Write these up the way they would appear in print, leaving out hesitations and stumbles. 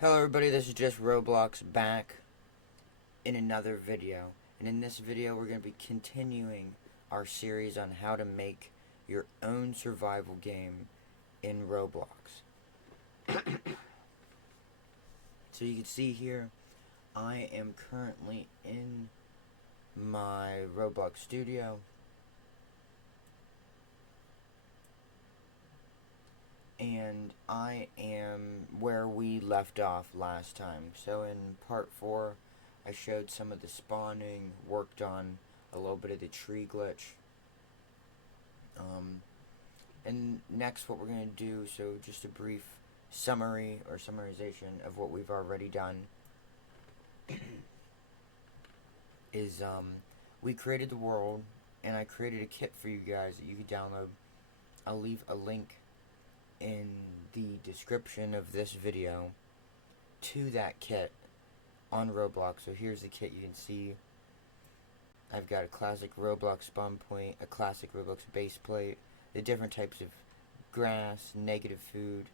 Hello everybody, this is just Roblox back in another video. And in this video we're going to be continuing our series on how to make your own survival game in Roblox. So you can see here, I am currently in my Roblox studio. And I am where we left off last time. So in part 4, I showed some of the spawning, worked on a little bit of the tree glitch. And next what we're going to do, so just a brief summary or summarization of what we've already done, is we created the world, and I created a kit for you guys that you can download. I'll leave a link in the description of this video to that kit on Roblox. So here's the kit. You can see I've got a classic Roblox spawn point, a classic Roblox base plate, the different types of grass, negative food,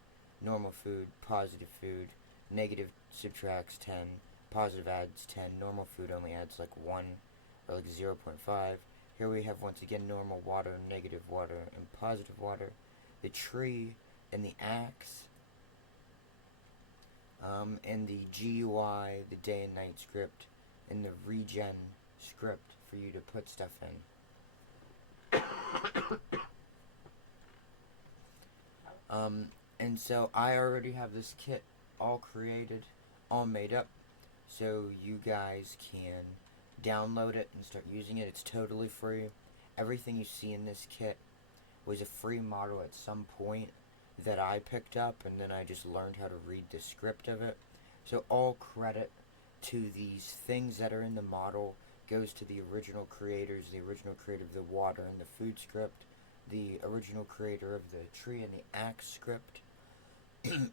normal food, positive food, negative subtracts 10, positive adds 10, normal food only adds like 1 or like 0.5. Here we have once again normal water, negative water, and positive water. The tree and the axe, and the GUI, the day and night script, and the regen script for you to put stuff in. And so I already have this kit all created, all made up, so you guys can download it and start using it. It's totally free. Everything you see in this kit was a free model at some point that I picked up, and then I just learned how to read the script of it. So all credit to these things that are in the model goes to the original creators, the original creator of the water and the food script, the original creator of the tree and the axe script,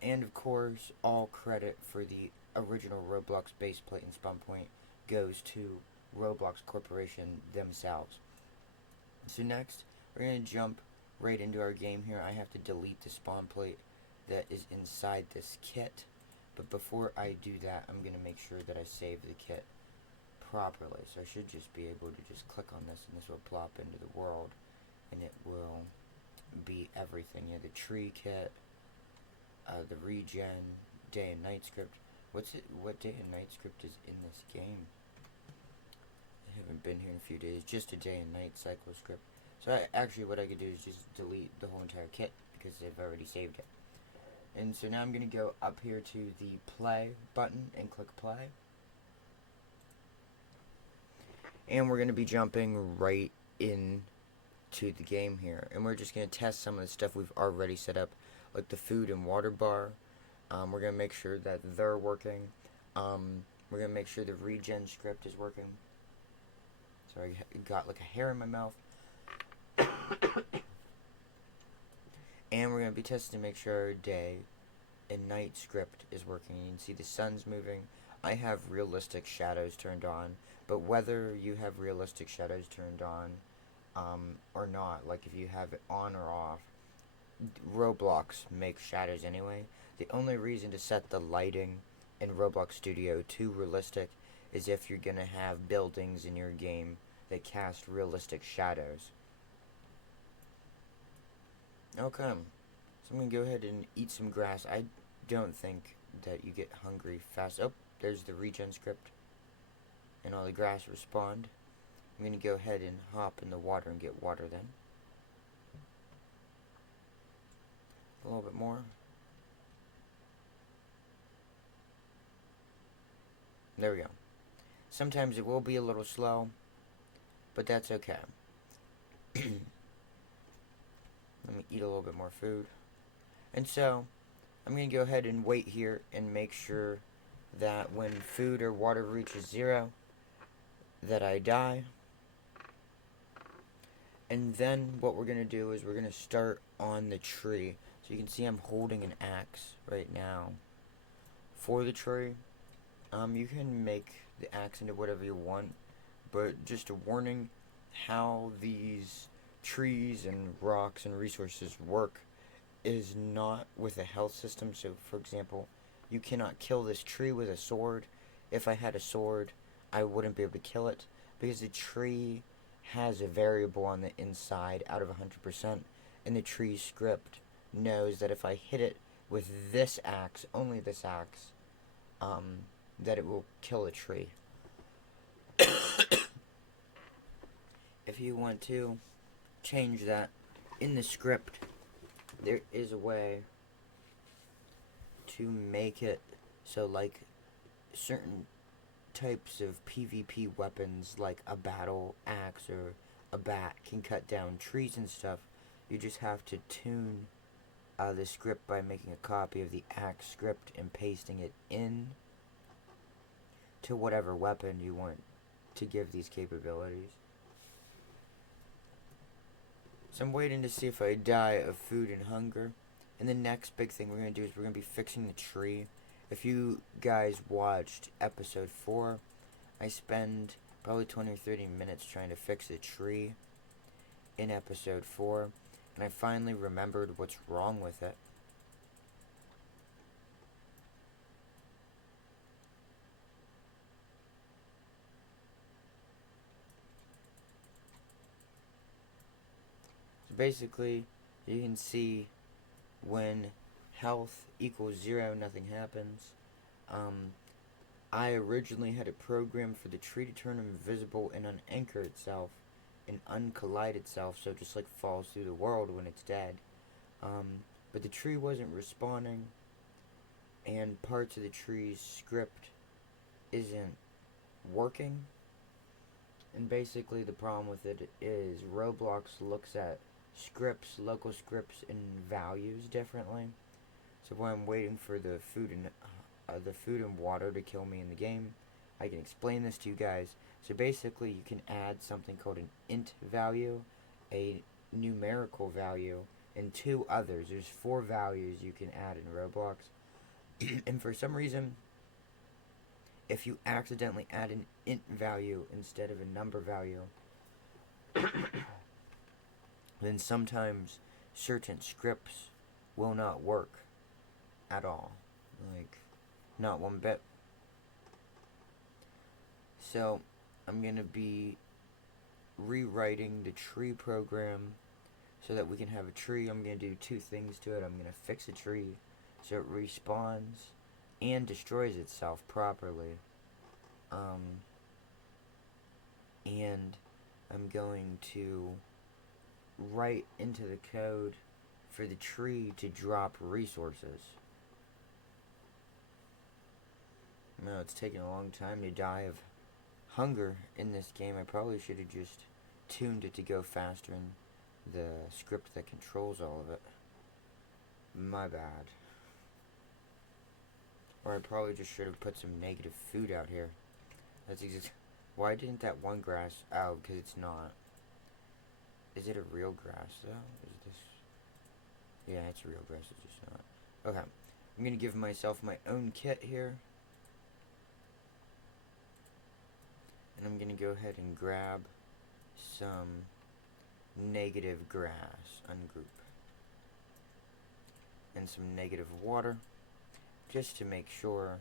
and of course all credit for the original Roblox baseplate and spawn point goes to Roblox Corporation themselves. So next we're going to jump right into our game here. I have to delete the spawn plate that is inside this kit, but before I do that I'm going to make sure that I save the kit properly. So I should just be able to just click on this and this will plop into the world and it will be everything. You know, the tree kit, the regen, day and night script. What day and night script is in this game? I haven't been here in a few days. Just a day and night cycle script. So actually what I could do is just delete the whole entire kit because I've already saved it. And so now I'm going to go up here to the play button and click play. And we're going to be jumping right in to the game here. And we're just going to test some of the stuff we've already set up, like the food and water bar. We're going to make sure that they're working. We're going to make sure the regen script is working. Sorry, I got like a hair in my mouth. And we're going to be testing to make sure our day and night script is working. You can see the sun's moving. I have realistic shadows turned on, but whether you have realistic shadows turned on or not, like if you have it on or off, Roblox makes shadows anyway. The only reason to set the lighting in Roblox Studio to realistic is if you're going to have buildings in your game that cast realistic shadows. Okay, so I'm going to go ahead and eat some grass. I don't think that you get hungry fast. Oh, there's the regen script. And all the grass respawned. I'm going to go ahead and hop in the water and get water then. A little bit more. There we go. Sometimes it will be a little slow, but that's okay. Let me eat a little bit more food. And so, I'm going to go ahead and wait here and make sure that when food or water reaches 0, that I die. And then what we're going to do is we're going to start on the tree. So you can see I'm holding an axe right now for the tree. You can make the axe into whatever you want, but just a warning, how these trees and rocks and resources work is not with a health system. So for example, you cannot kill this tree with a sword. If I had a sword, I wouldn't be able to kill it because the tree has a variable on the inside out of 100%, and the tree's script knows that if I hit it with this axe, only this axe, that it will kill the tree. If you want to change that in the script, there is a way to make it so like certain types of PvP weapons like a battle axe or a bat can cut down trees and stuff. You just have to tune the script by making a copy of the axe script and pasting it in to whatever weapon you want to give these capabilities. So I'm waiting to see if I die of food and hunger. And the next big thing we're going to do is we're going to be fixing the tree. If you guys watched episode 4, I spend probably 20 or 30 minutes trying to fix a tree in episode 4. And I finally remembered what's wrong with it. So basically, you can see when health equals 0, nothing happens. I originally had a program for the tree to turn invisible and unanchor itself and uncollide itself, so it just like falls through the world when it's dead. But the tree wasn't responding, and parts of the tree's script isn't working. And basically the problem with it is Roblox looks at scripts, local scripts, and values differently. So when I'm waiting for the food and water to kill me in the game, I can explain this to you guys. So basically, you can add something called an int value, a numerical value, and 2 others. There's 4 values you can add in Roblox. And for some reason, if you accidentally add an int value instead of a number value, then sometimes certain scripts will not work at all. Like, not one bit. So, I'm going to be rewriting the tree program so that we can have a tree. I'm going to do 2 things to it. I'm going to fix a tree so it respawns and destroys itself properly. And I'm going to write into the code for the tree to drop resources. No, it's taking a long time to die of hunger in this game. I probably should have just tuned it to go faster in the script that controls all of it. My bad. Or I probably just should have put some negative food out here. That's why didn't that one grass? Oh, because it's not. Is it a real grass though? Is this? Yeah, it's real grass. It's just not. Okay, I'm gonna give myself my own kit here, and I'm gonna go ahead and grab some negative grass, ungroup, and some negative water, just to make sure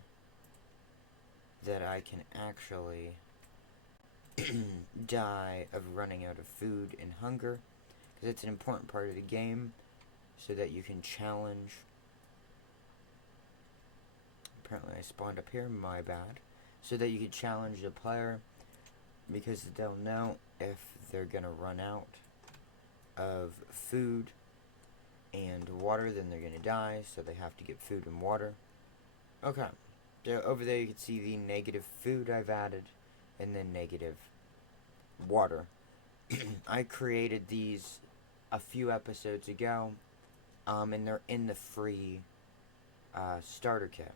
that I can actually die of running out of food and hunger, because it's an important part of the game, so that you can challenge. Apparently I spawned up here, my bad. So that you can challenge the player, because they'll know if they're gonna run out of food and water, then they're gonna die, so they have to get food and water. Okay, so over there you can see the negative food I've added, and then negative water. I created these a few episodes ago, and they're in the free starter kit.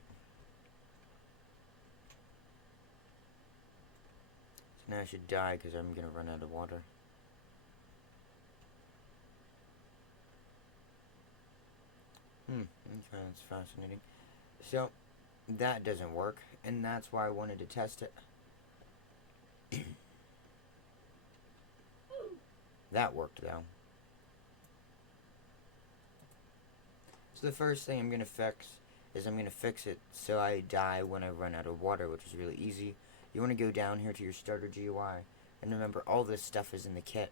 So now I should die because I'm gonna run out of water. Okay, that's fascinating. So that doesn't work, and that's why I wanted to test it. That worked though. So the first thing I'm gonna fix is I'm going to fix it so I die when I run out of water, which is really easy. You want to go down here to your starter GUI, and remember all this stuff is in the kit.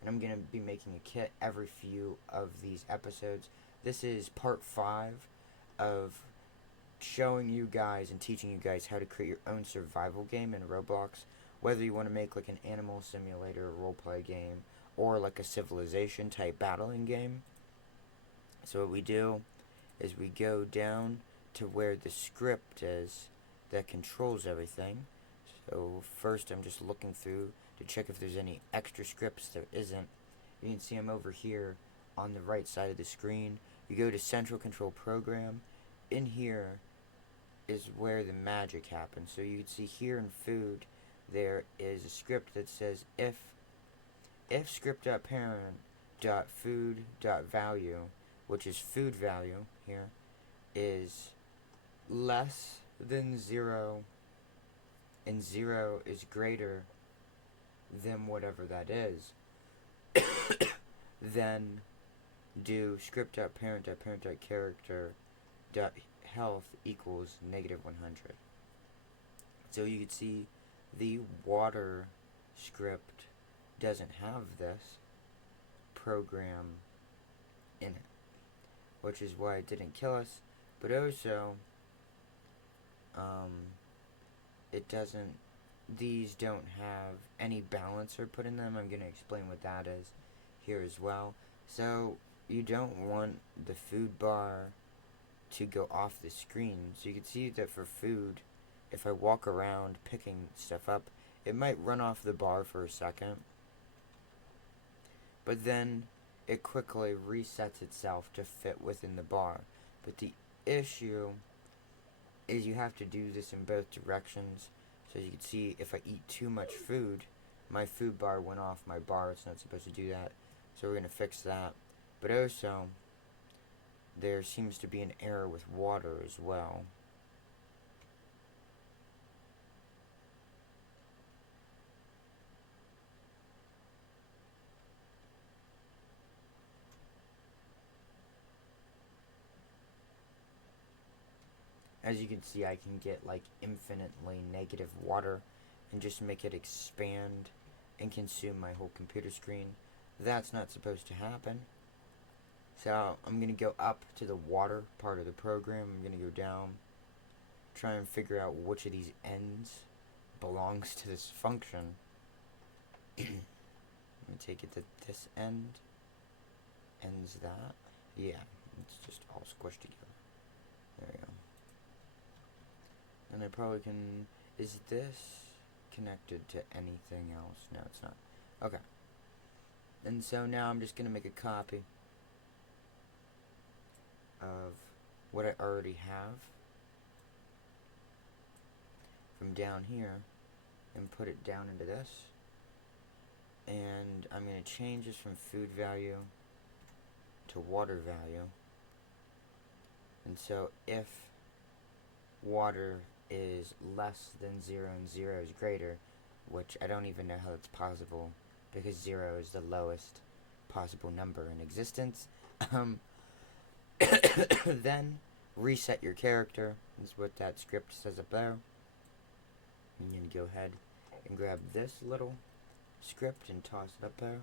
And I'm going to be making a kit every few of these episodes. This is part 5 of showing you guys and teaching you guys how to create your own survival game in Roblox. Whether you want to make like an animal simulator roleplay game or like a civilization type battling game. So what we do is we go down to where the script is that controls everything. So first I'm just looking through to check if there's any extra scripts. There isn't. You can see I'm over here on the right side of the screen. You go to Central Control Program. In here is where the magic happens. So you can see here in food there is a script that says if script.parent.food.value, which is food value here, is less than 0 and 0 is greater than whatever that is, then do script.parent.character.health equals negative 100. So you can see the water script doesn't have this program in it, which is why it didn't kill us, but also it doesn't, these don't have any balancer put in them. I'm going to explain what that is here as well. So you don't want the food bar to go off the screen. So you can see that for food, if I walk around picking stuff up, it might run off the bar for a second, but then it quickly resets itself to fit within the bar. But the issue is you have to do this in both directions. So as you can see, if I eat too much food, my food bar went off my bar. It's not supposed to do that. So we're going to fix that. But also, there seems to be an error with water as well. As you can see, I can get like infinitely negative water and just make it expand and consume my whole computer screen. That's not supposed to happen. So I'm going to go up to the water part of the program. I'm going to go down, try and figure out which of these ends belongs to this function. Let me take it that this end ends that. Yeah, it's just all squished together. There we go. And I probably can... Is this connected to anything else? No, it's not. Okay. And so now I'm just going to make a copy of what I already have from down here and put it down into this. And I'm going to change this from food value to water value. And so if water is less than 0 and 0 is greater, which I don't even know how that's possible because 0 is the lowest possible number in existence, then reset your character is what that script says up there. And you can go ahead and grab this little script and toss it up there.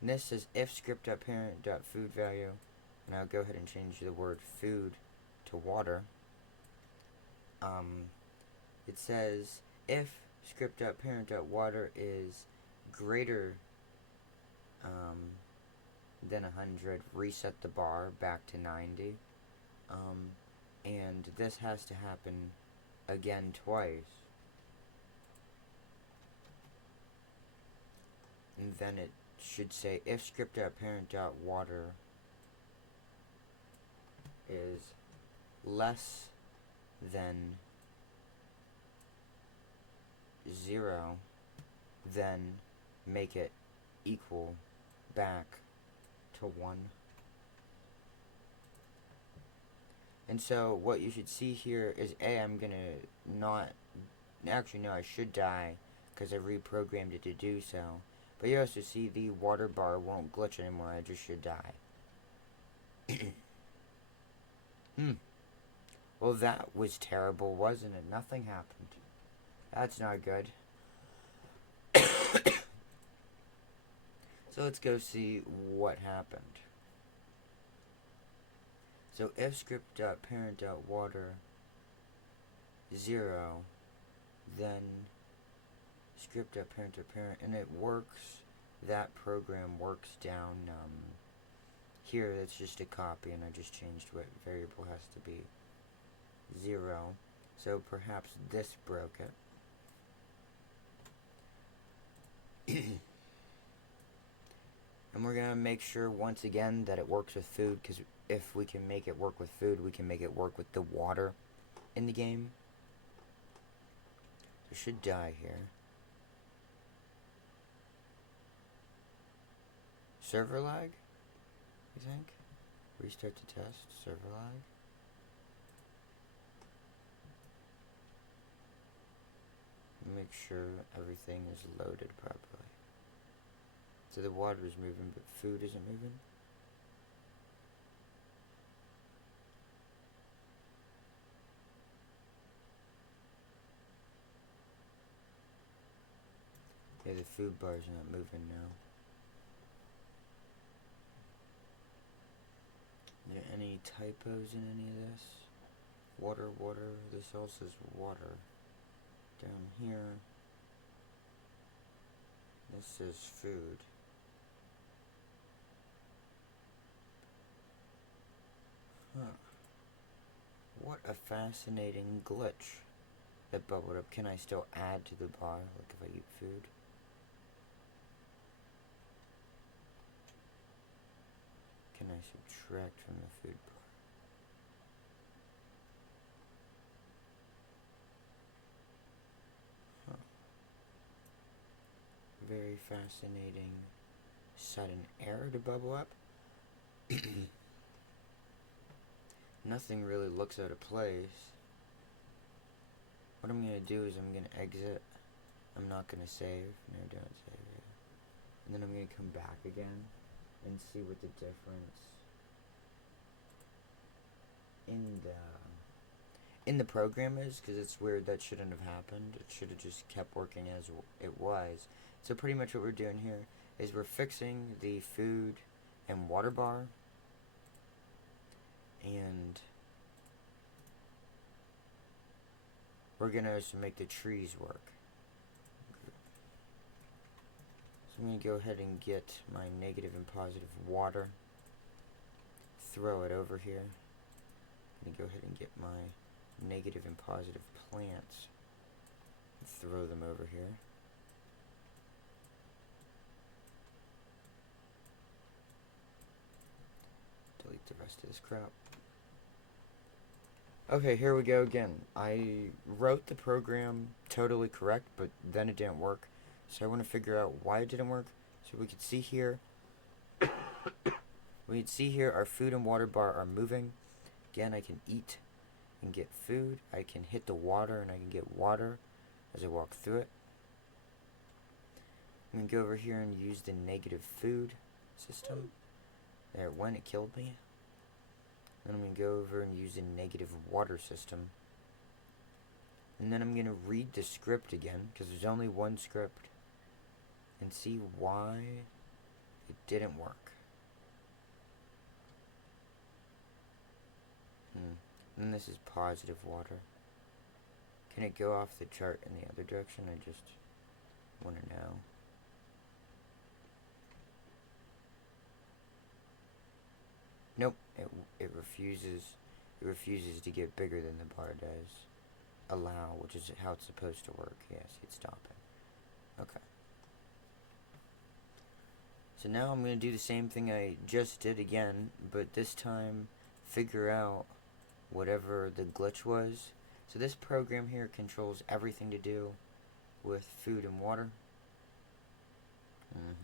And this says if script.parent.food_value, and I'll go ahead and change the word food to water. It says if script.parent.water is greater than 100, reset the bar back to 90. And this has to happen again twice. And then it should say if script.parent.water is less than 0, then make it equal back to 1. And so what you should see here is I'm gonna not, actually no, I should die because I reprogrammed it to do so. But you also see the water bar won't glitch anymore, I just should die. Well, that was terrible, wasn't it? Nothing happened. That's not good. So let's go see what happened. So if script.parent.water 0, then script.parent.parent, and it works. That program works down here. That's just a copy, and I just changed what variable has to be 0. So perhaps this broke it. And we're gonna make sure once again that it works with food, because if we can make it work with food, we can make it work with the water in the game. It should die here. Server lag, you think? Restart to test, server lag. Make sure everything is loaded properly. So the water is moving, but food isn't moving. Yeah, the food bar is not moving now. Are there any typos in any of this? Water, water. This all says water. Down here, this says food. Huh. What a fascinating glitch that bubbled up. Can I still add to the bar, like if I eat food? Can I subtract from the food bar? Very fascinating sudden error to bubble up. Nothing really looks out of place. What I'm going to do is I'm going to exit. I'm not going to save. No, don't save it. And then I'm going to come back again and see what the difference in the program is, because it's weird. That shouldn't have happened. It should have just kept working as it was. So pretty much what we're doing here is we're fixing the food and water bar, and we're gonna also make the trees work. So I'm gonna go ahead and get my negative and positive water, throw it over here. I'm gonna go ahead and get my negative and positive plants, throw them over here. Delete the rest of this crap. Okay, here we go again. I wrote the program totally correct, but then it didn't work. So I want to figure out why it didn't work. So we can see here, our food and water bar are moving. Again, I can eat and get food. I can hit the water and I can get water as I walk through it. I'm going to go over here and use the negative food system. There it went, it killed me. Then I'm going to go over and use the negative water system. And then I'm going to read the script again, because there's only one script, and see why it didn't work. And this is positive water. Can it go off the chart in the other direction? I just want to know. Nope, it refuses. It refuses to get bigger than the bar does. Allow, which is how it's supposed to work. Yes, it's stopping. Okay. So now I'm going to do the same thing I just did again, but this time figure out whatever the glitch was. So this program here controls everything to do with food and water.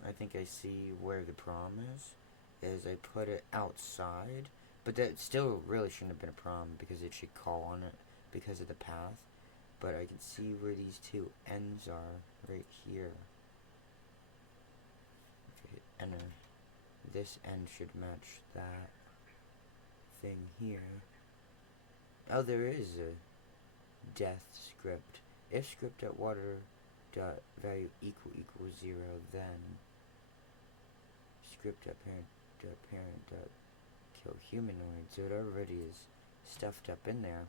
I think I see where the problem is I put it outside, but that still really shouldn't have been a problem, because it should call on it because of the path. But I can see where these two ends are right here. If I hit enter, this end should match that thing here. Oh, there is a death script. If script.water dot value equals 0, then script.parent dot kill humanoid. So it already is stuffed up in there.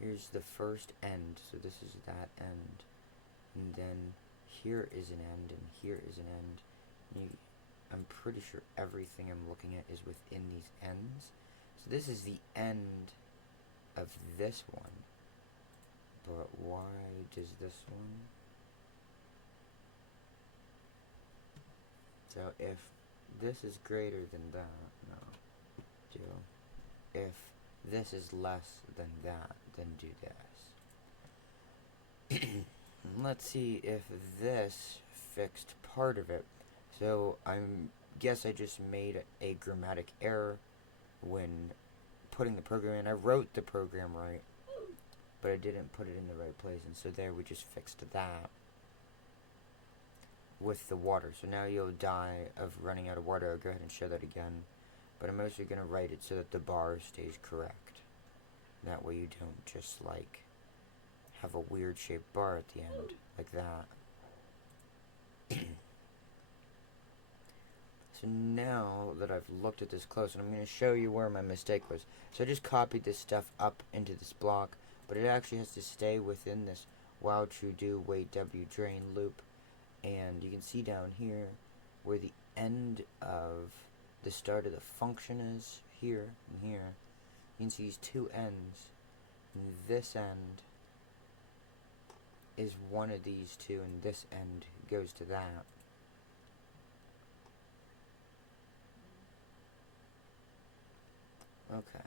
Here's the first end, so this is that end, and then here is an end, and here is an end. I'm pretty sure everything I'm looking at is within these ends. So this is the end of this one. But why does this one? So if this is greater than that, no, do. If this is less than that, then do this. Let's see if this fixed part of it. So I guess I just made a grammatic error when putting the program in. I wrote the program right, but I didn't put it in the right place, and so there we just fixed that with the water. So now you'll die of running out of water. I'll go ahead and show that again, but I'm mostly going to write it so that the bar stays correct. That way you don't just like have a weird shaped bar at the end like that. So now that I've looked at this close, and I'm going to show you where my mistake was. So I just copied this stuff up into this block, but it actually has to stay within this while true do wait w drain loop. And you can see down here where the end of the start of the function is, here and here. You can see these two ends, and this end is one of these two, and this end goes to that. Okay,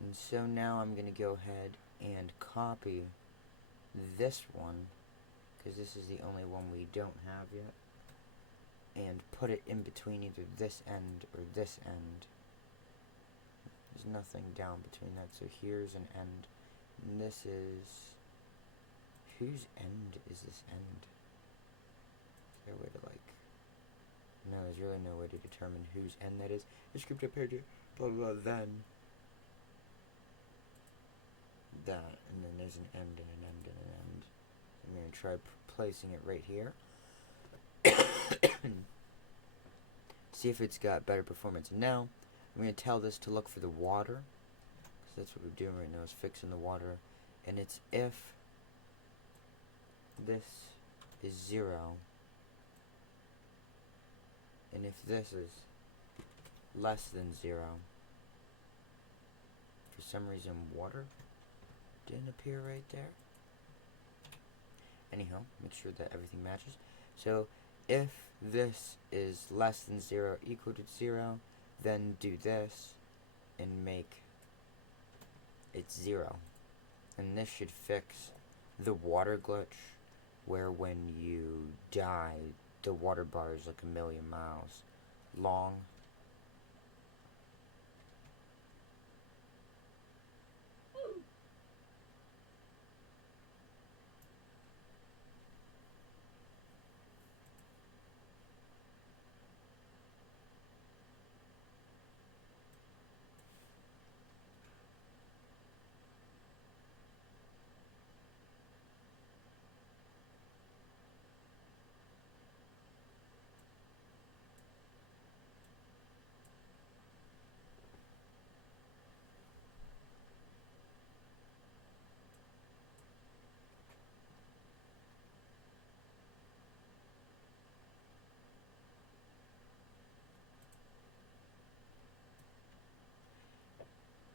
and so now I'm going to go ahead and copy this one, because this is the only one we don't have yet, and put it in between either this end or this end. There's nothing down between that, so here's an end, and this is... whose end is this end? Is there a way to like... No, there's really no way to determine whose end that is. The script up here, blah blah blah, then that, and then there's an end and an end and an end. I'm going to try placing it right here. See if it's got better performance. And now, I'm going to tell this to look for the water, because that's what we're doing right now, is fixing the water. And it's if this is 0, and if this is less than 0, for some reason water didn't appear right there. Anyhow, make sure that everything matches. So if this is less than 0 equal to 0, then do this and make it 0. And this should fix the water glitch, where when you die, the water bar is like 1,000,000 miles long.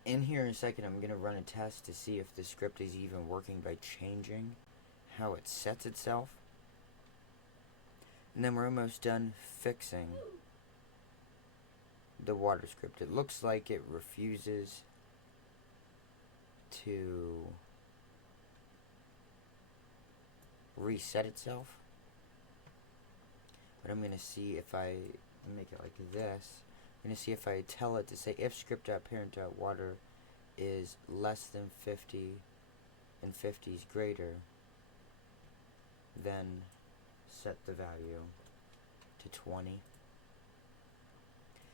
In here in a second, I'm going to run a test to see if the script is even working by changing how it sets itself. And then we're almost done fixing the water script. It looks like it refuses to reset itself. But I'm going to see if I make it like this. I'm going to see if I tell it to say if script.parent.water is less than 50 and 50 is greater, then set the value to 20.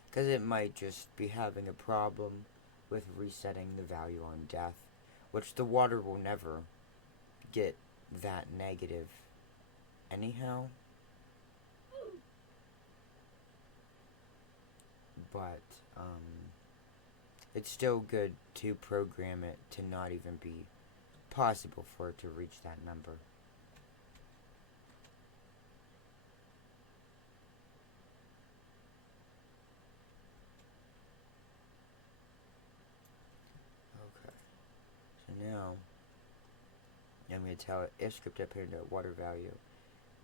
Because it might just be having a problem with resetting the value on death, which the water will never get that negative anyhow. But it's still good to program it to not even be possible for it to reach that number. Okay, so now I'm going to tell it if script apparent water value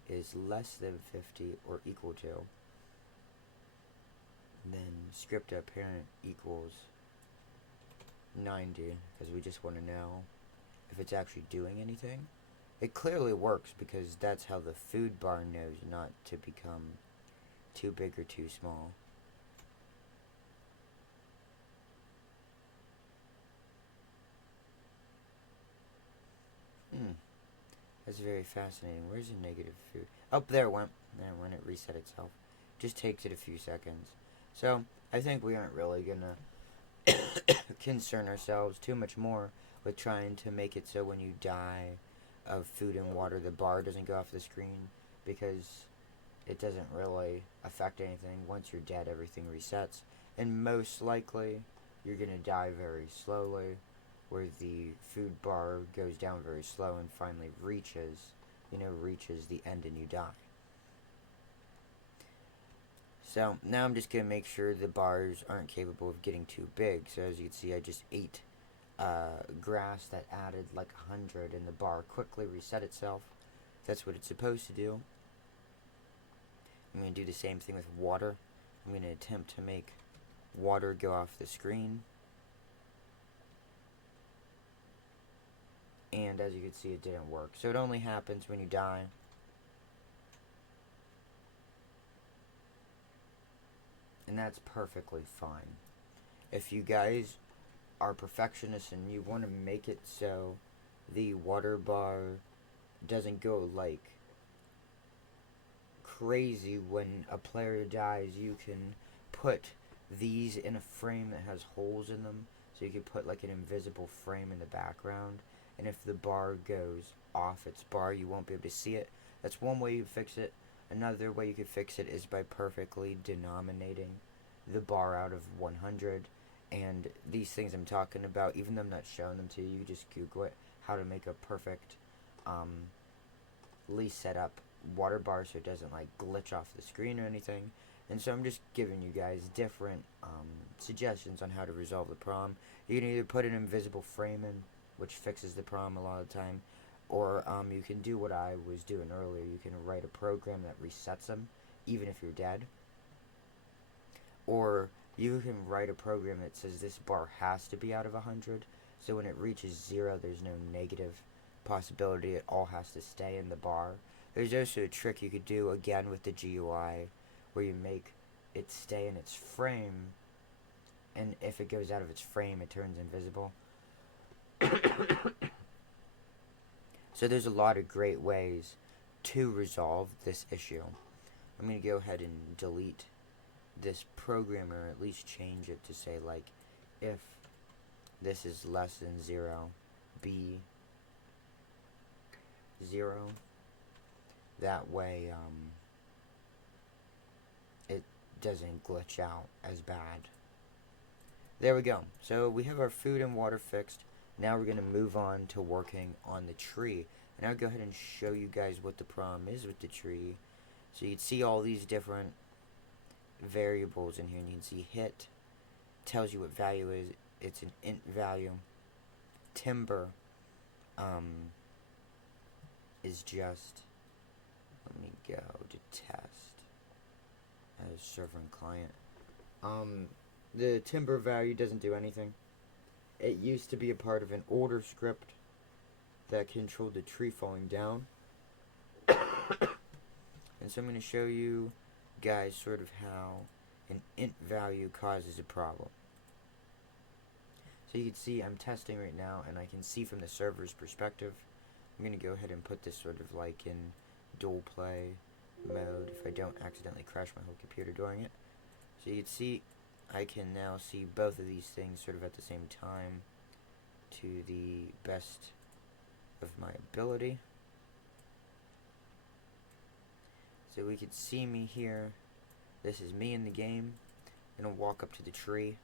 is less than 50 or equal to, then script apparent equals 90, because we just want to know if it's actually doing anything. It clearly works because that's how the food bar knows not to become too big or too small. That's very fascinating. Where's the negative food? Oh, there it went. There when it reset itself. Just takes it a few seconds. So, I think we aren't really gonna concern ourselves too much more with trying to make it so when you die of food and water, the bar doesn't go off the screen, because it doesn't really affect anything. Once you're dead, everything resets. And most likely, you're gonna die very slowly, where the food bar goes down very slow and finally reaches the end and you die. So now I'm just going to make sure the bars aren't capable of getting too big. So as you can see, I just ate grass that added like 100 and the bar quickly reset itself. That's what it's supposed to do. I'm going to do the same thing with water. I'm going to attempt to make water go off the screen. And as you can see, it didn't work. So it only happens when you die. And that's perfectly fine. If you guys are perfectionists and you want to make it so the water bar doesn't go like crazy when a player dies, you can put these in a frame that has holes in them. So you can put like an invisible frame in the background. And if the bar goes off its bar, you won't be able to see it. That's one way you fix it. Another way you could fix it is by perfectly denominating the bar out of 100. And these things I'm talking about, even though I'm not showing them to you, you just Google it, how to make a perfect set up water bar so it doesn't like glitch off the screen or anything. And so I'm just giving you guys different suggestions on how to resolve the problem. You can either put an invisible frame in, which fixes the problem a lot of the time, or you can do what I was doing earlier. You can write a program that resets them, even if you're dead. Or you can write a program that says this bar has to be out of 100, so when it reaches 0, there's no negative possibility. It all has to stay in the bar. There's also a trick you could do, again, with the GUI, where you make it stay in its frame, and if it goes out of its frame, it turns invisible. So there's a lot of great ways to resolve this issue. I'm going to go ahead and delete this program, or at least change it to say like, if this is less than 0, be 0. That way it doesn't glitch out as bad. There we go. So we have our food and water fixed. Now we're going to move on to working on the tree. And I'll go ahead and show you guys what the problem is with the tree. So you can see all these different variables in here. And you can see hit tells you what value is. It's an int value. Timber is just, let me go to test as server and client. The timber value doesn't do anything. It used to be a part of an order script that controlled the tree falling down. And so I'm going to show you guys sort of how an int value causes a problem. So you can see I'm testing right now, and I can see from the server's perspective. I'm going to go ahead and put this sort of like in dual play mode if I don't accidentally crash my whole computer doing it. So you can see I can now see both of these things sort of at the same time to the best of my ability. So we can see me here. This is me in the game. I'm gonna walk up to the tree,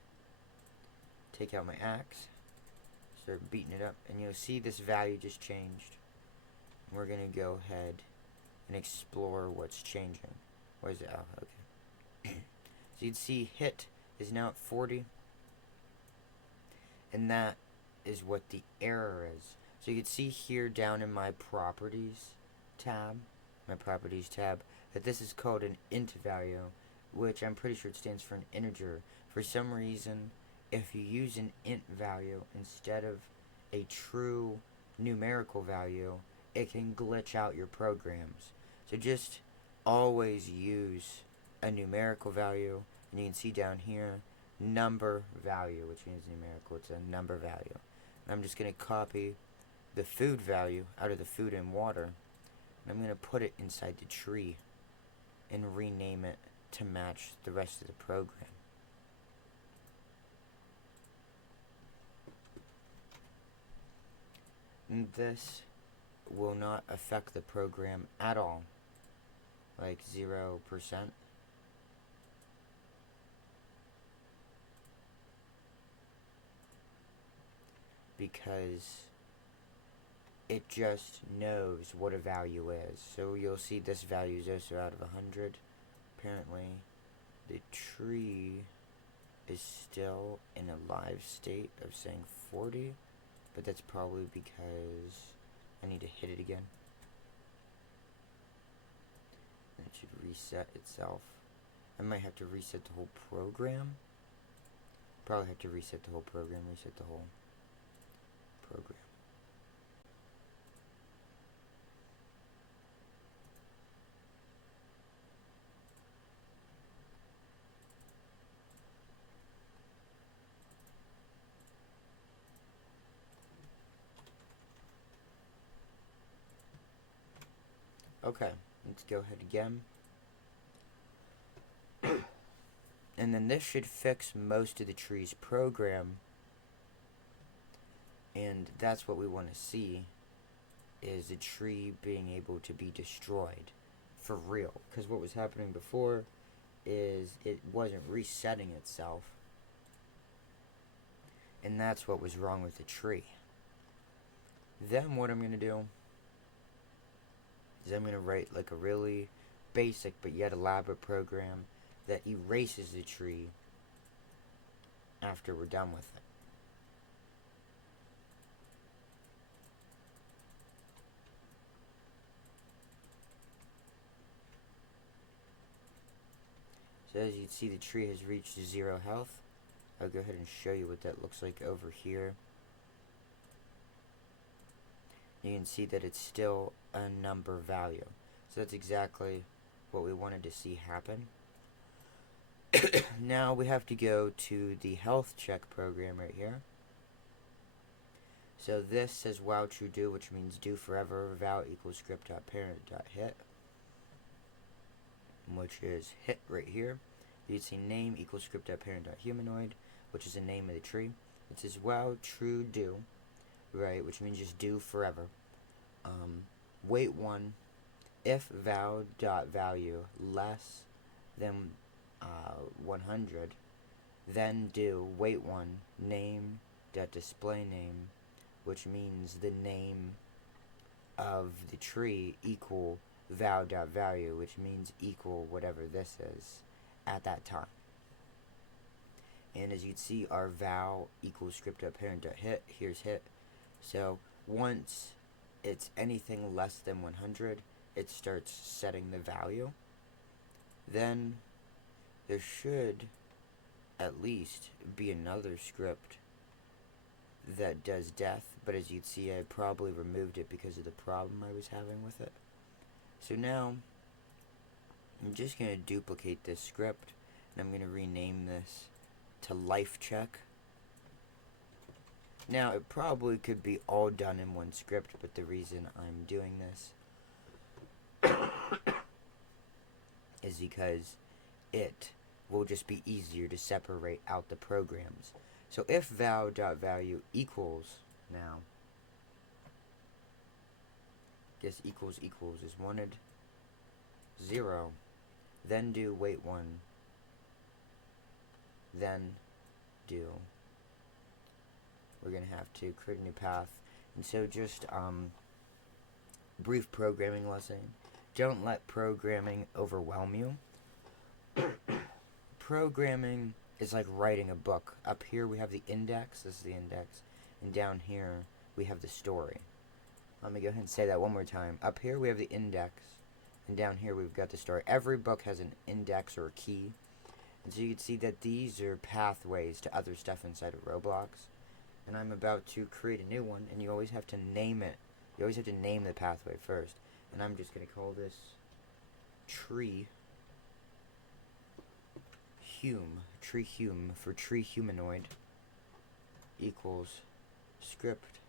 take out my axe, start beating it up, and you'll see this value just changed. We're gonna go ahead and explore what's changing. Where's it? Oh, okay. So you'd see hit is now at 40, and that is what the error is. So you can see here down in my properties tab, that this is called an int value, which I'm pretty sure it stands for an integer. For some reason, if you use an int value instead of a true numerical value, it can glitch out your programs. So just always use a numerical value, and you can see down here number value, which means numerical. It's a number value. And I'm just going to copy the food value out of the food and water, and I'm going to put it inside the tree and rename it to match the rest of the program. And this will not affect the program at all, like 0%. Because it just knows what a value is. So you'll see this value is also out of 100. Apparently, the tree is still in a live state of saying 40, but that's probably because I need to hit it again. And it should reset itself. I might have to reset the whole program. Probably have to reset the whole program, reset the whole program. Okay, let's go ahead again. And then this should fix most of the tree's program. And that's what we want to see, is a tree being able to be destroyed for real. Because what was happening before is it wasn't resetting itself. And that's what was wrong with the tree. Then what I'm going to do is I'm going to write like a really basic but yet elaborate program that erases the tree after we're done with it. So as you can see, the tree has reached 0 health. I'll go ahead and show you what that looks like over here. You can see that it's still a number value. So that's exactly what we wanted to see happen. Now we have to go to the health check program right here. So this says while true do, which means do forever, val equals script.parent.hit, which is hit right here. You'd see name equals script.parent.humanoid, which is the name of the tree. It says while true do, right, which means just do forever. Wait 1, if val.value less than 100, then do wait 1 name.display name, which means the name of the tree equal val.value, which means equal whatever this is at that time. And as you'd see, our val equals script.parent.hit. Here's hit. So once it's anything less than 100, it starts setting the value. Then there should at least be another script that does death, but as you'd see, I probably removed it because of the problem I was having with it. So now I'm just going to duplicate this script, and I'm going to rename this to life check. Now it probably could be all done in one script, but the reason I'm doing this is because it will just be easier to separate out the programs. So if val.value equals now, guess equals is wanted 0, then do wait 1, then do, we're going to have to create a new path. And so just brief programming lesson. Don't let programming overwhelm you. Programming is like writing a book. Up here we have the index, this is the index, and down here we have the story. Let me go ahead and say that one more time. Up here we have the index, and down here we've got the story. Every book has an index or a key, and so you can see that these are pathways to other stuff inside of Roblox. And I'm about to create a new one, and you always have to name it. You always have to name the pathway first. And I'm just going to call this tree hum for tree humanoid equals script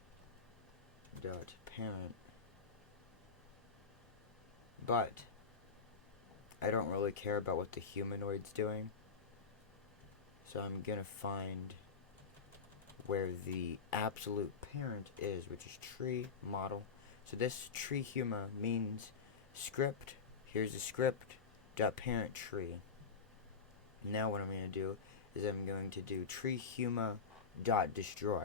dot parent. But I don't really care about what the humanoid's doing, so I'm gonna find where the absolute parent is, which is tree model. So this tree huma means script. Here's the script dot parent tree. Now what I'm going to do is I'm going to do tree huma dot destroy.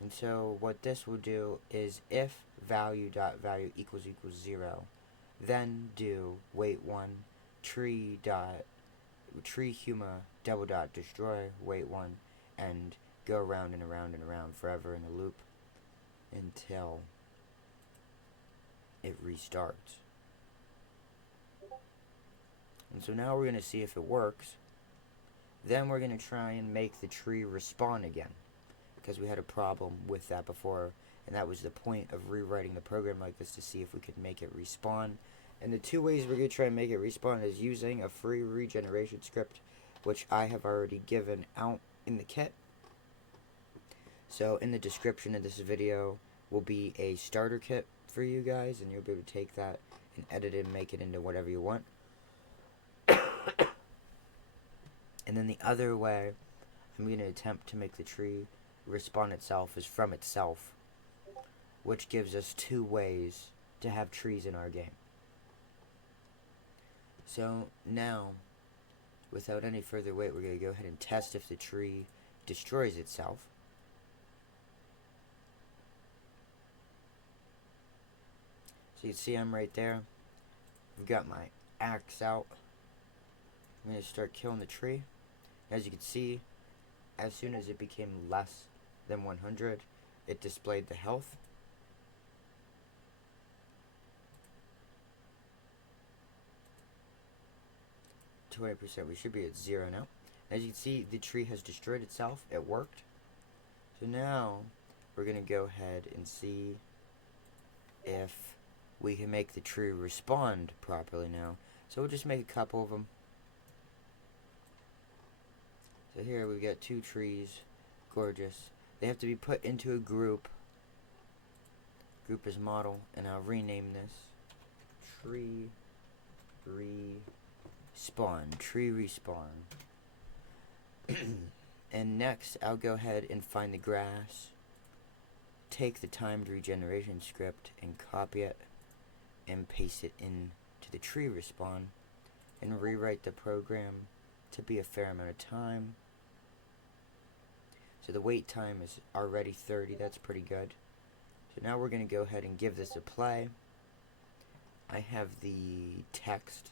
And so what this will do is if value dot value equals 0, then do wait 1 tree huma double dot destroy wait 1 and go around and around and around forever in a loop until it restarts. And so now we're going to see if it works. Then we're going to try and make the tree respawn again, because we had a problem with that before, and that was the point of rewriting the program like this, to see if we could make it respawn. And the two ways we're going to try and make it respawn is using a free regeneration script, which I have already given out in the kit. So in the description of this video will be a starter kit for you guys, and you'll be able to take that and edit it and make it into whatever you want. And then the other way I'm going to attempt to make the tree respawn itself is from itself, which gives us two ways to have trees in our game. So now, without any further wait, we're going to go ahead and test if the tree destroys itself. So you can see I'm right there. I've got my axe out. I'm going to start killing the tree. As you can see, as soon as it became less than 100, it displayed the health. %. We should be at 0 now. As you can see, the tree has destroyed itself. It worked. So now we're going to go ahead and see if we can make the tree respond properly now. So we'll just make a couple of them. So here we've got 2 trees. Gorgeous. They have to be put into a group. Group is model, and I'll rename this tree respawn. Tree respawn. And next I'll go ahead and find the grass, take the timed regeneration script and copy it and paste it into the tree respawn and rewrite the program to be a fair amount of time. So the wait time is already 30, that's pretty good. So now we're going to go ahead and give this a play. I have the text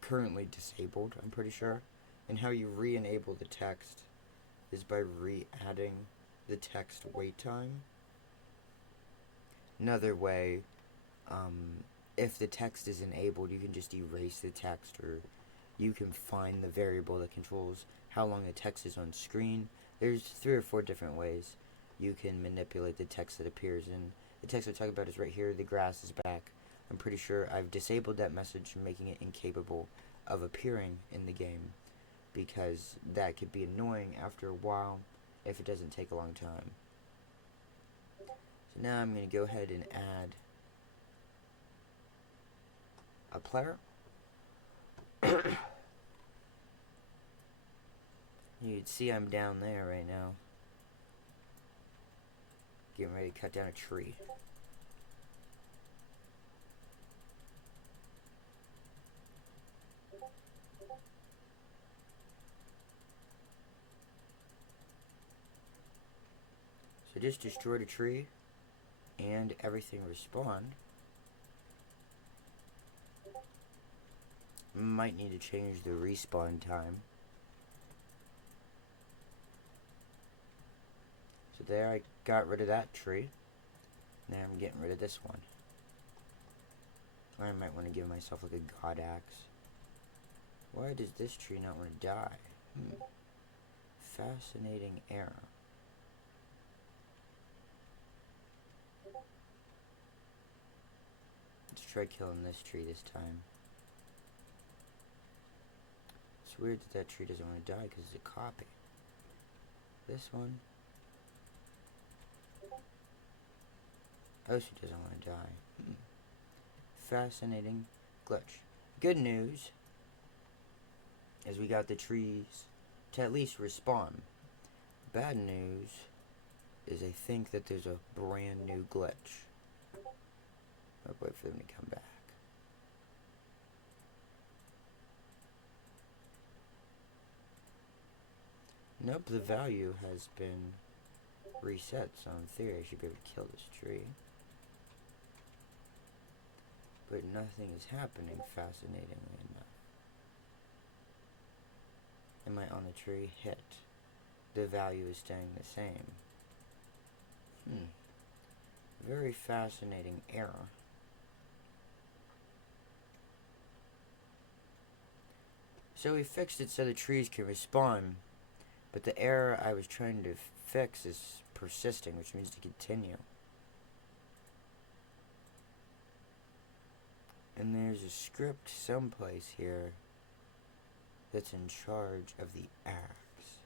currently disabled, I'm pretty sure. And how you re-enable the text is by re-adding the text wait time. Another way, if the text is enabled, you can just erase the text, or you can find the variable that controls how long the text is on screen. There's 3 or 4 different ways you can manipulate the text that appears, and the text I'm talking about is right here. The grass is back. I'm pretty sure I've disabled that message, making it incapable of appearing in the game, because that could be annoying after a while if it doesn't take a long time. So now I'm going to go ahead and add a player. You'd see I'm down there right now, getting ready to cut down a tree. So just destroyed a tree and everything respawned. Might need to change the respawn time. So there, I got rid of that tree. Now I'm getting rid of this one. I might want to give myself like a god axe. Why does this tree not want to die? Fascinating error. Let's try killing this tree this time. It's weird that that tree doesn't want to die because it's a copy. This one. Oh, she doesn't want to die. Fascinating glitch. Good news is we got the trees to at least respawn. Bad news is I think that there's a brand new glitch. I'll wait for them to come back. Nope, the value has been reset, so in theory I should be able to kill this tree. But nothing is happening, fascinatingly enough. Am I on the tree? Hit. The value is staying the same. Very fascinating error. So we fixed it so the trees can respawn, but the error I was trying to fix is persisting, which means to continue. And there's a script someplace here that's in charge of the axe.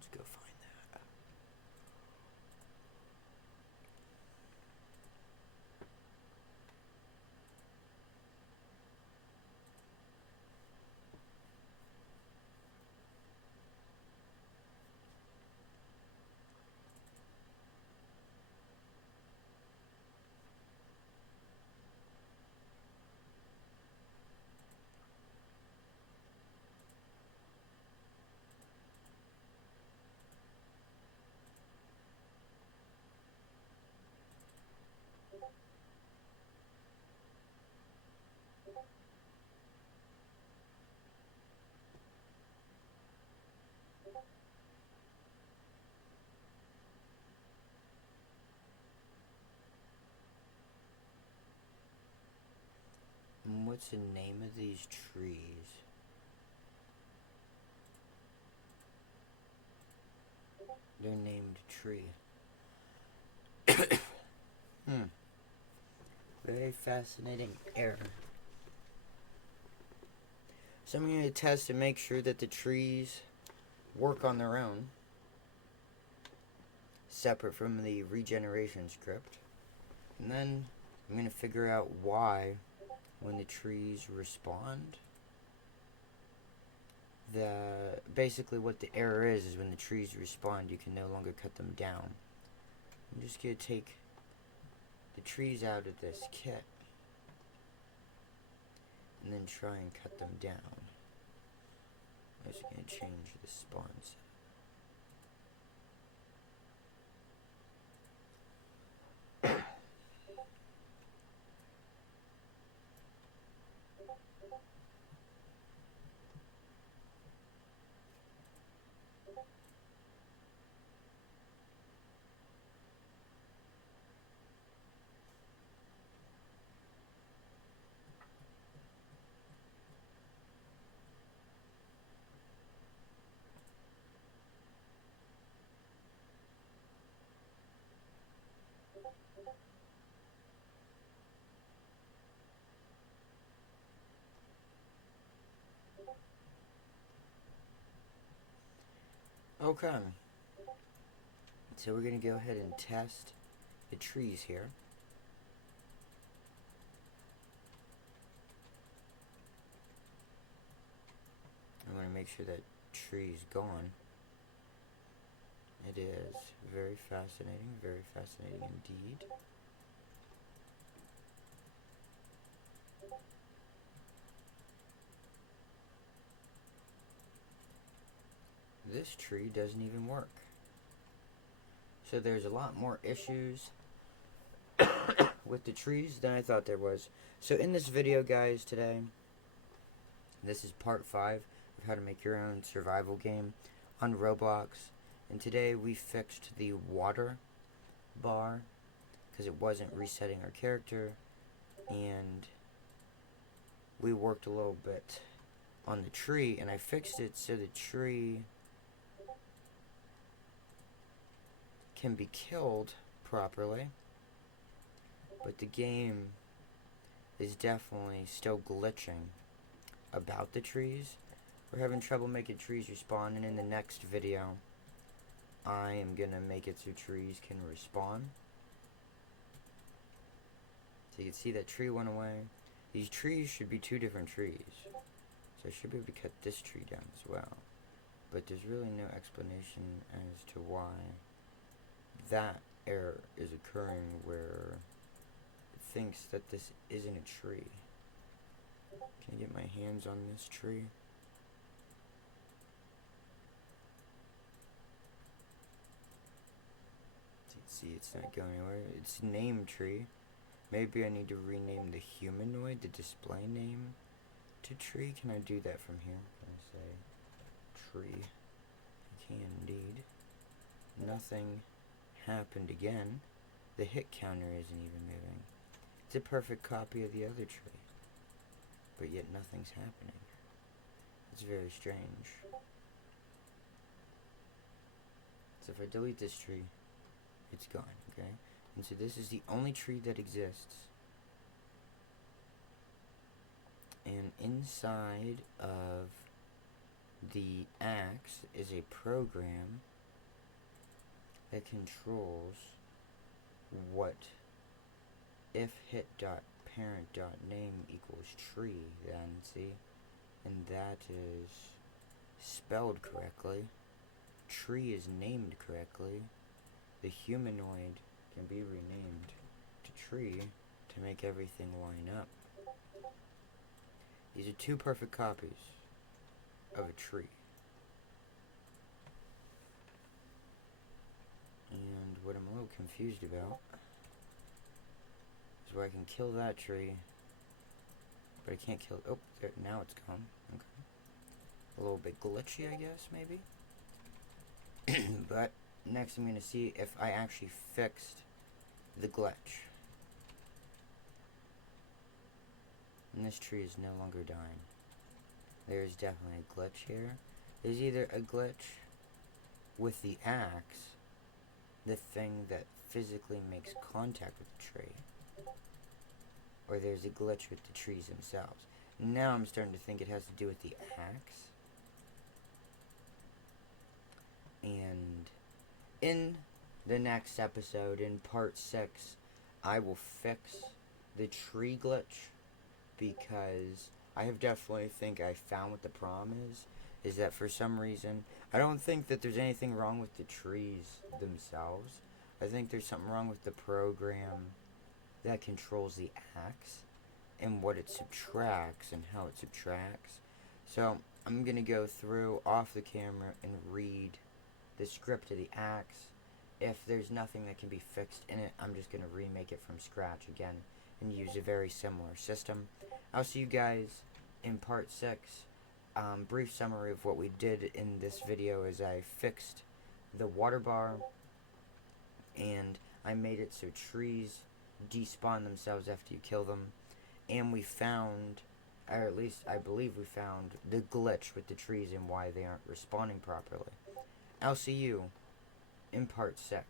Let's go find that. And what's the name of these trees? They're named tree. Very fascinating error. So I'm going to test to make sure that the trees work on their own, separate from the regeneration script. And then I'm going to figure out why, when the trees respond, basically what the error is when the trees respond, you can no longer cut them down. I'm just going to take the trees out of this kit and then try and cut them down. I'm just going to change the spawn set. Okay. So we're going to go ahead and test the trees here. I'm going to make sure that tree's gone. It is very fascinating indeed. This tree doesn't even work. So there's a lot more issues with the trees than I thought there was. So in this video, guys, today, this is part 5 of how to make your own survival game on Roblox. And today we fixed the water bar because it wasn't resetting our character, and we worked a little bit on the tree, and I fixed it so the tree can be killed properly, but the game is definitely still glitching about the trees. We're having trouble making trees respawn, and in the next video I am gonna make it so trees can respawn. So you can see that tree went away. These trees should be 2 different trees, so I should be able to cut this tree down as well, but there's really no explanation as to why that error is occurring where it thinks that this isn't a tree. Can I get my hands on this tree? See, it's not going anywhere. It's name tree. Maybe I need to rename the humanoid, the display name, to tree. Can I do that from here? Can I say tree? I can indeed. Nothing happened again. The hit counter isn't even moving. It's a perfect copy of the other tree, but yet nothing's happening. It's very strange. So if I delete this tree, it's gone, okay? And so this is the only tree that exists. And inside of the axe is a program that controls what if hit.parent.name equals tree, then see, and that is spelled correctly. Tree is named correctly. The humanoid can be renamed to tree to make everything line up. These are 2 perfect copies of a tree. And what I'm a little confused about is where I can kill that tree, but I can't kill it. Oh, there, now it's gone. Okay. A little bit glitchy, I guess, maybe. But next I'm going to see if I actually fixed the glitch. And this tree is no longer dying. There's definitely a glitch here. There's either a glitch with the axe, the thing that physically makes contact with the tree, or there's a glitch with the trees themselves. Now I'm starting to think it has to do with the axe. And in the next episode, in part 6, I will fix the tree glitch, because I have definitely think I found what the problem is that for some reason, I don't think that there's anything wrong with the trees themselves. I think there's something wrong with the program that controls the axe and what it subtracts and how it subtracts. So I'm going to go through off the camera and read the script of the axe. If there's nothing that can be fixed in it, I'm just going to remake it from scratch again and use a very similar system. I'll see you guys in part 6. Brief summary of what we did in this video is I fixed the water bar, and I made it so trees despawn themselves after you kill them, and we found, or at least I believe we found, the glitch with the trees and why they aren't responding properly. I'll see you in part 6.